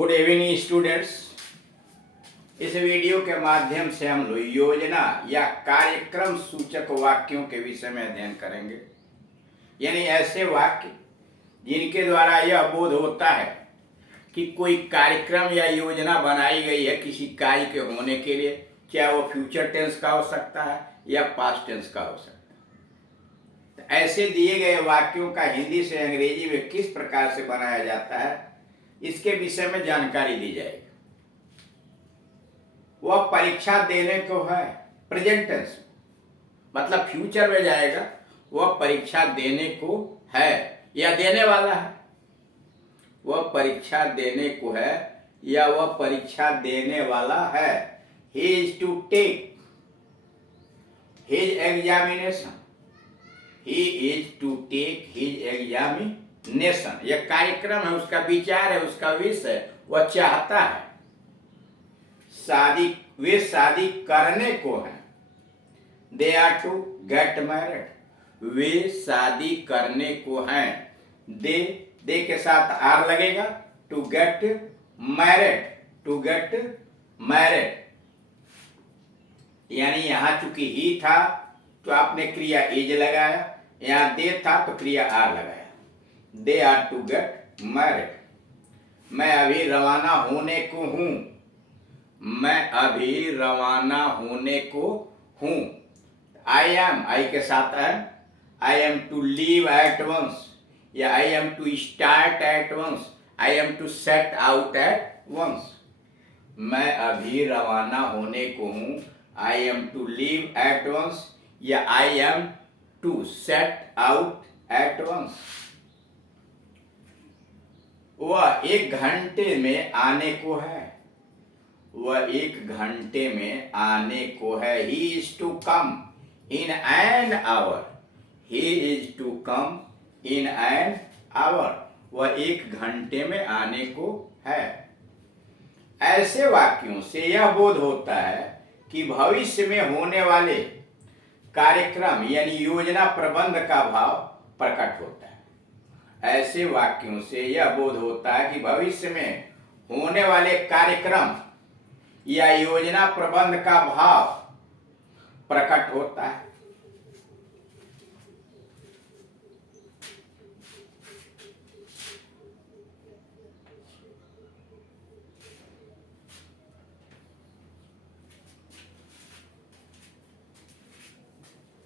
Good evening students. इस video के माध्यम से हम लोग योजना या कार्यक्रम सूचक वाक्यों के विषय में अध्ययन करेंगे। यानी ऐसे वाक्य जिनके द्वारा यह बोध होता है कि कोई कार्यक्रम या योजना बनाई गई है किसी कार्य के होने के लिए, चाहे वो फ्यूचर टेंस का हो सकता है या पास्ट टेंस का हो सकता है। तो ऐसे दिए गए वाक्यों का हिंदी से अंग्रेजी में किस प्रकार से बनाया जाता है, इसके विषय में जानकारी दी जाएगी। वह परीक्षा देने को है, प्रेजेंट टेंस मतलब फ्यूचर में जाएगा। वह परीक्षा देने को है या देने वाला है। वह परीक्षा देने को है या वह परीक्षा देने वाला है। He is to take his examination. He is to take his examination. यह कार्यक्रम है, उसका विचार है, उसका विषय, वह चाहता है। वे शादी करने को है। They are to get married. वे शादी करने को हैं। दे के साथ आर लगेगा। To get married. To get married यानी यहां चूंकि ही था तो आपने क्रिया इज लगाया, यहां दे था तो क्रिया आर लगाया। They are to get married. मैं अभी रवाना होने को हूं। मैं अभी रवाना होने को हूं। आई एम, आई के साथ है। I am to leave at once या I am to start at once. I am to set out at once. मैं अभी रवाना होने को हूं। I am to leave at once या I am to set out at once. वह 1 घंटे में आने को है। वह 1 घंटे में आने को है। He is to come in an hour. He is to come in an hour. वह 1 घंटे में आने को है। ऐसे वाक्यों से यह बोध होता है कि भविष्य में होने वाले कार्यक्रम यानी योजना प्रबंध का भाव प्रकट होता है। ऐसे वाक्यों से यह बोध होता है कि भविष्य में होने वाले कार्यक्रम या योजना प्रबंध का भाव प्रकट होता है।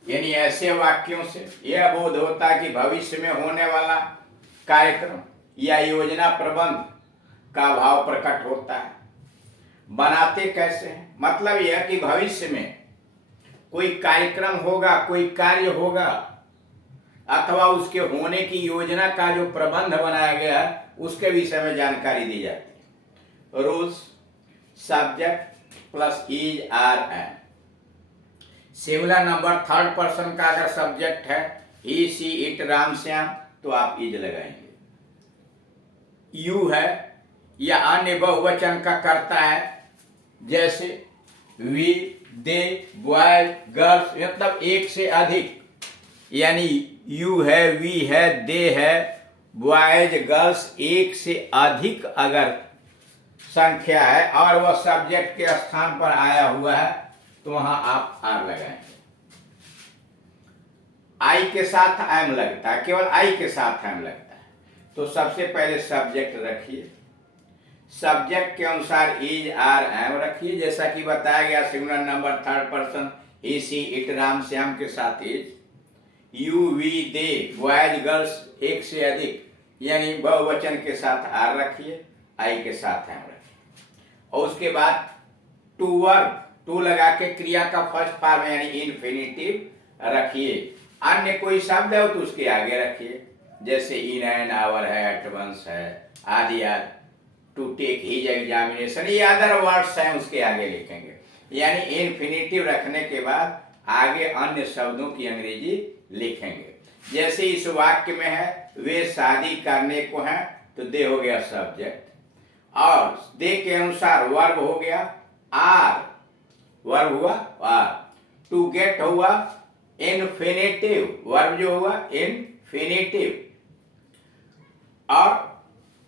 यानी ऐसे वाक्यों से यह बोध होता है कि भविष्य में होने वाला कार्यक्रम या योजना प्रबंध का भाव प्रकट होता है। बनाते कैसे हैं? मतलब यह कि भविष्य में कोई कार्यक्रम होगा, कोई कार्य होगा अथवा उसके होने की योजना का जो प्रबंध बनाया गया है उसके विषय में जानकारी दी जाती है। Rules, subject plus is are एन। सिंगुलर नंबर थर्ड पर्सन का अगर सब्जेक्ट है he she it Ram Shyam तो आप इज लगाएंगे। यू है या अन्य बहुवचन का करता है जैसे वी, दे, बॉयज, गर्ल्स मतलब एक से अधिक। यानी यू है, वी है, दे है, बॉयज, गर्ल्स एक से अधिक अगर संख्या है और वह सब्जेक्ट के स्थान पर आया हुआ है तो वहां आप आर लगाएंगे। आई के साथ एम लगता है, केवल आई के साथ एम लगता है। तो सबसे पहले सब्जेक्ट रखिए। सब्जेक्ट के अनुसार इज आर एम रखिए। जैसा कि बताया गया singular number third person he she it Ram Shyam के साथ is. You, we, they, boys, girls एक से अधिक यानी बहुवचन के साथ आर रखिए, आई के साथ एम रखिए। और उसके बाद टू वर्ब, टू लगा के क्रिया का फर्स्ट फॉर्म यानी इन्फिनिटिव रखिए। अन्य कोई शब्द है तो उसके आगे रखिए, जैसे इन एन आवर है, एट वंस है आदि आदि। टू टेक हिज एग्जामिनेशन ये अदर वर्ड्स हैं उसके आगे लिखेंगे। यानी इन्फिनिटिव रखने के बाद आगे अन्य शब्दों की अंग्रेजी लिखेंगे। जैसे इस वाक्य में है वे शादी करने को हैं तो दे हो गया सब्जेक्ट और दे के अनुसार वर्ब हो गया आर। वर्ब हुआ आर। टू गेट हुआ इन्फिनिटिव, वर्ब जो हुआ इन्फिनिटिव। और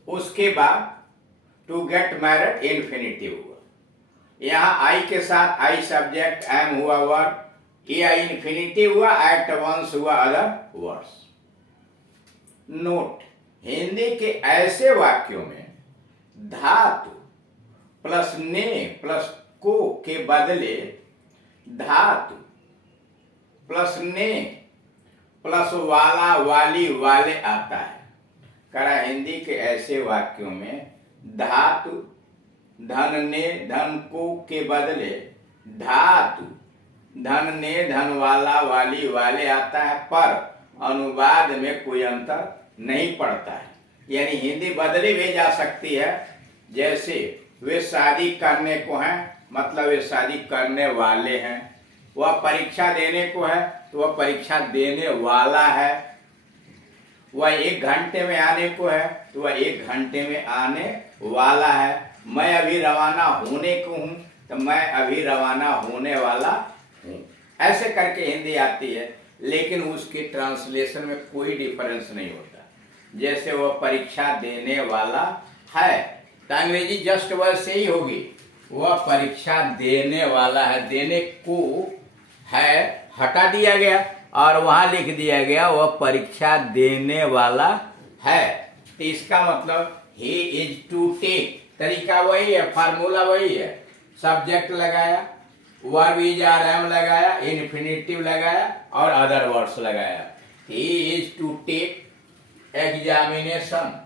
उसके बाद टू गेट मैरिड इन्फिनिटिव हुआ। यहाँ आई के साथ आई सब्जेक्ट, एम हुआ वर्ब, ये इन्फिनिटिव हुआ, एट वंस हुआ अदर वर्ड्स। नोट, हिंदी के ऐसे वाक्यों में धातु प्लस ने प्लस को के बदले धातु प्लस ने प्लस वाला वाली वाले आता है। करा हिंदी के ऐसे वाक्यों में धातु धन ने धन को के बदले धातु धन ने धन वाला वाली वाले आता है, पर अनुवाद में कोई अंतर नहीं पड़ता है। यानी हिंदी बदली भी जा सकती है। जैसे वे शादी करने को हैं, मतलब वे शादी करने वाले हैं। वह परीक्षा देने को है तो वह परीक्षा देने वाला है। वह 1 घंटे में आने को है तो वह 1 घंटे में आने वाला है। मैं अभी रवाना होने को हूँ तो मैं अभी रवाना होने वाला हूँ। ऐसे करके हिंदी आती है, लेकिन उसके ट्रांसलेशन में कोई डिफरेंस नहीं होता। जैसे वह परीक्षा देने वाला है तो अंग्रेजी जस्ट वैसे ही होगी, वह परीक्षा देने वाला है। देने को है हटा दिया गया और वहां लिख दिया गया वह परीक्षा देने वाला है। तो इसका मतलब ही इज टू टेक, तरीका वही है, फार्मूला वही है। सब्जेक्ट लगाया, वर्ब इज आर एम लगाया, इन्फिनिटिव लगाया और अदर वर्ड्स लगाया। He is to take examination.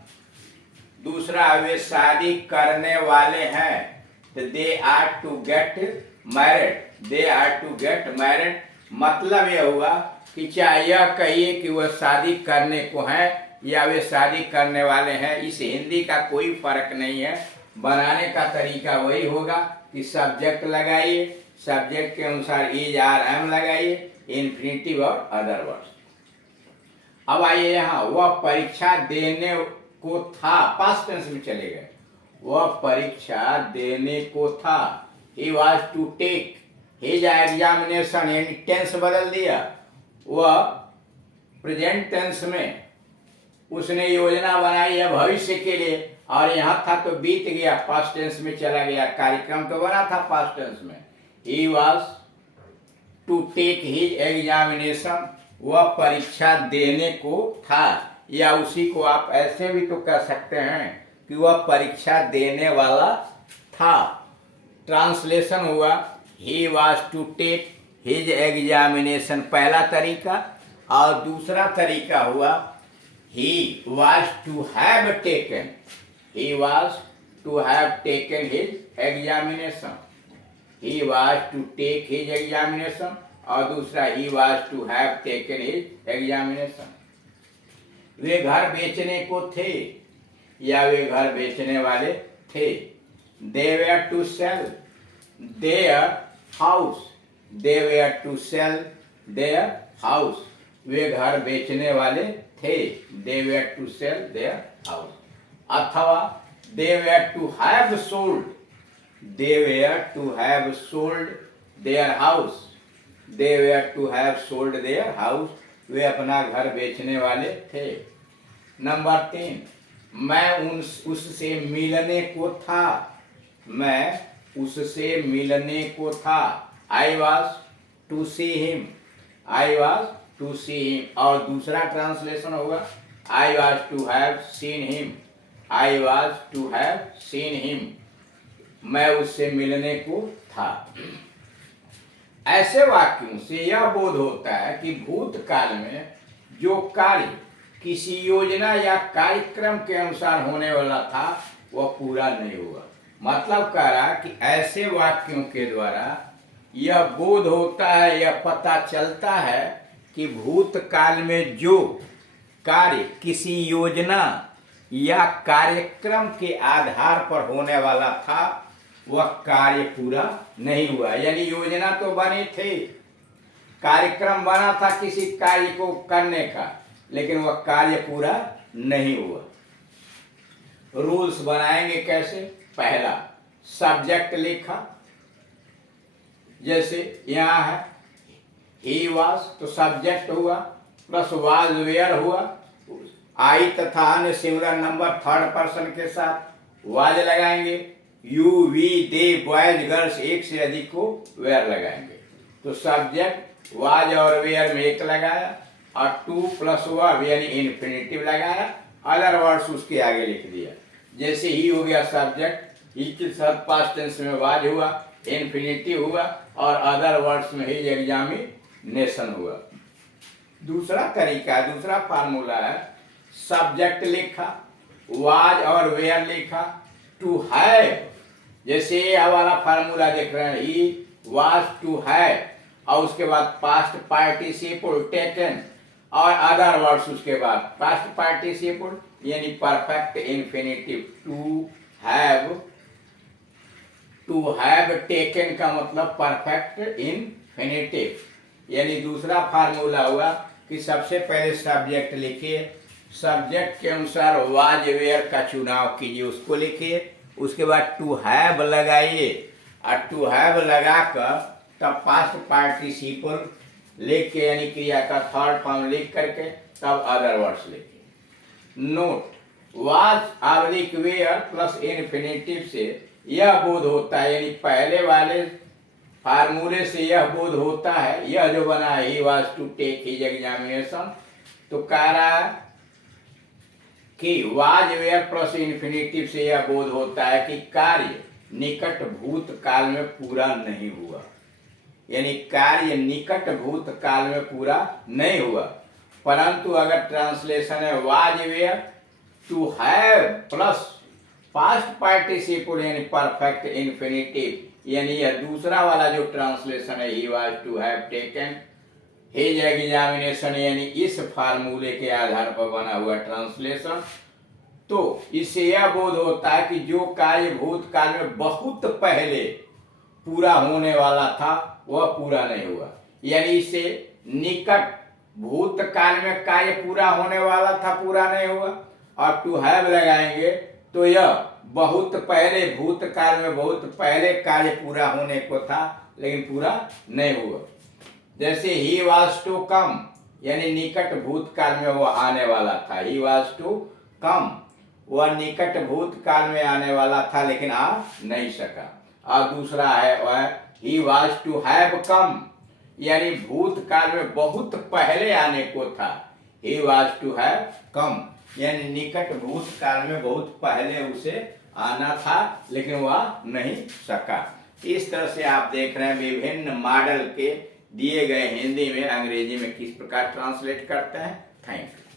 दूसरा, वे शादी करने वाले हैं तो they are to get married. They are to get married मतलब यह हुआ कि चाहे यह कहिए कि वह शादी करने को हैं या वे शादी करने वाले हैं, इस हिंदी का कोई फर्क नहीं है। बनाने का तरीका वही होगा कि सब्जेक्ट लगाइए, सब्जेक्ट के अनुसार इज आर एम लगाइए, इन्फिनिटिव और अदर वर्ड्स। अब आइए यहाँ, वह परीक्षा देने को था, पास्ट टेंस में चले गए। वह परीक्षा देने को था, he was to take his examination, यानी टेंस बदल दिया। वह प्रेजेंट टेंस में उसने योजना बनाई है भविष्य के लिए, और यहाँ था तो बीत गया, पास्ट टेंस में चला गया। कार्यक्रम तो बना था पास्ट टेंस में। He was to take his examination, वह परीक्षा देने को था। या उसी को आप ऐसे भी तो कह सकते हैं कि वह परीक्षा देने वाला था। ट्रांसलेशन हुआ he was to take his examination, पहला तरीका। और दूसरा तरीका हुआ he was to have taken, he was to have taken his examination, he was to take his examination, और दूसरा he was to have taken his examination। वे घर बेचने को थे या वे घर बेचने वाले थे। they were to sell their house, they were to sell their house, वे घर बेचने वाले थे। they were to sell their house। अथवा they were to have sold, they were to have sold their house, they were to have sold their house, वे अपना घर बेचने वाले थे। नंबर 3, मैं उससे मिलने को था, मैं उससे मिलने को था। I was to see him, I was to see him। और दूसरा ट्रांसलेशन होगा I was to have seen him, I was to have seen him, मैं उससे मिलने को था। ऐसे वाक्यों से यह बोध होता है कि भूतकाल में जो कार्य किसी योजना या कार्यक्रम के अनुसार होने वाला था वह पूरा नहीं हुआ। मतलब कह रहा कि ऐसे वाक्यों के द्वारा यह बोध होता है, यह पता चलता है कि भूतकाल में जो कार्य किसी योजना या कार्यक्रम के आधार पर होने वाला था वह कार्य पूरा नहीं हुआ। यानी योजना तो बनी थी, कार्यक्रम बना था किसी कार्य को करने का, लेकिन वह कार्य पूरा नहीं हुआ। रूल्स बनाएंगे कैसे? पहला, सब्जेक्ट लिखा, जैसे यहाँ है ही वॉज तो सब्जेक्ट हुआ, प्लस वाज वेयर हुआ, आई तथा अन्य सिंगुलर नंबर थर्ड पर्सन के साथ, वाज लगाएंगे, you we they boys girls एक से अधिक को वेयर लगाएंगे। तो सब्जेक्ट वाज और वेयर में एक लगाया और टू प्लस वर्ब यानी इन्फिनेटिव लगाया, अदर वर्ड्स उसके आगे लिख दिया। जैसे ही हो गया सब्जेक्ट, ही के साथ पास्ट टेंस में वाज हुआ, इन्फिनेटिव हुआ और अदर वर्ड्स में हिज एग्जामिनेशन हुआ। दूसरा तरीका, दूसरा फार्मूला है, सब्जेक्ट लिखा, वाज और वेयर लिखा, टू हैव, जैसे यह वाला फार्मूला देख रहे हैं, ही वाज टू हैव और उसके बाद पास्ट पार्टिसिपल टेकन और अदर वर्ड्स उसके बाद पास्ट पार्टिसिपल यानी perfect infinitive, to have taken का मतलब परफेक्ट इन्फिनेटिव। यानी दूसरा फार्मूला हुआ कि सबसे पहले सब्जेक्ट लिखिए, सब्जेक्ट के अनुसार वाज वेयर का चुनाव कीजिए, उसको लिखिए, उसके बाद टू हैव लगाइए और टू हैव लगाकर तब पास्ट पार्टिसिपल लिख के यानी क्रिया का थर्ड फॉर्म लिख करके तब अदर वर्ड्स लिखिए। नोट, वाज आवलिक वेयर प्लस इन्फिनेटिव से यह बोध होता है, यानी पहले वाले फार्मूले से यह बोध होता है, यह जो बना है he was to take his examination, तो कह रहा है कि वाज वेयर प्लस इन्फिनेटिव से यह बोध होता है कि कार्य निकट भूतकाल में पूरा नहीं हुआ, यानी कार्य निकट भूतकाल में पूरा नहीं हुआ। परंतु अगर ट्रांसलेशन है was were to have plus past participle यानी परफेक्ट इन्फिनेटिव, यानी यह दूसरा वाला जो ट्रांसलेशन है he was to have taken his examination, यानी इस फार्मूले के आधार पर बना हुआ ट्रांसलेशन, तो इससे यह बोध होता है कि जो कार्य भूतकाल में बहुत पहले पूरा होने वाला था वह पूरा नहीं हुआ, यानी इससे निकट भूतकाल में कार्य पूरा होने वाला था पूरा नहीं हुआ, और टू हैव लगाएंगे तो यह बहुत पहले भूतकाल में बहुत पहले कार्य पूरा होने को था लेकिन पूरा नहीं हुआ। जैसे ही वाज टू कम यानी निकट भूतकाल में वह आने वाला था, ही वाज टू कम वह निकट भूतकाल में आने वाला था लेकिन आ नहीं सका। और दूसरा है वह he was to have come, यानी भूतकाल में बहुत पहले आने को था, he was to have come यानी निकट भूतकाल में बहुत पहले उसे आना था लेकिन वह नहीं सका। इस तरह से आप देख रहे हैं विभिन्न मॉडल के दिए गए हिंदी में अंग्रेजी में किस प्रकार ट्रांसलेट करते हैं। Thank you.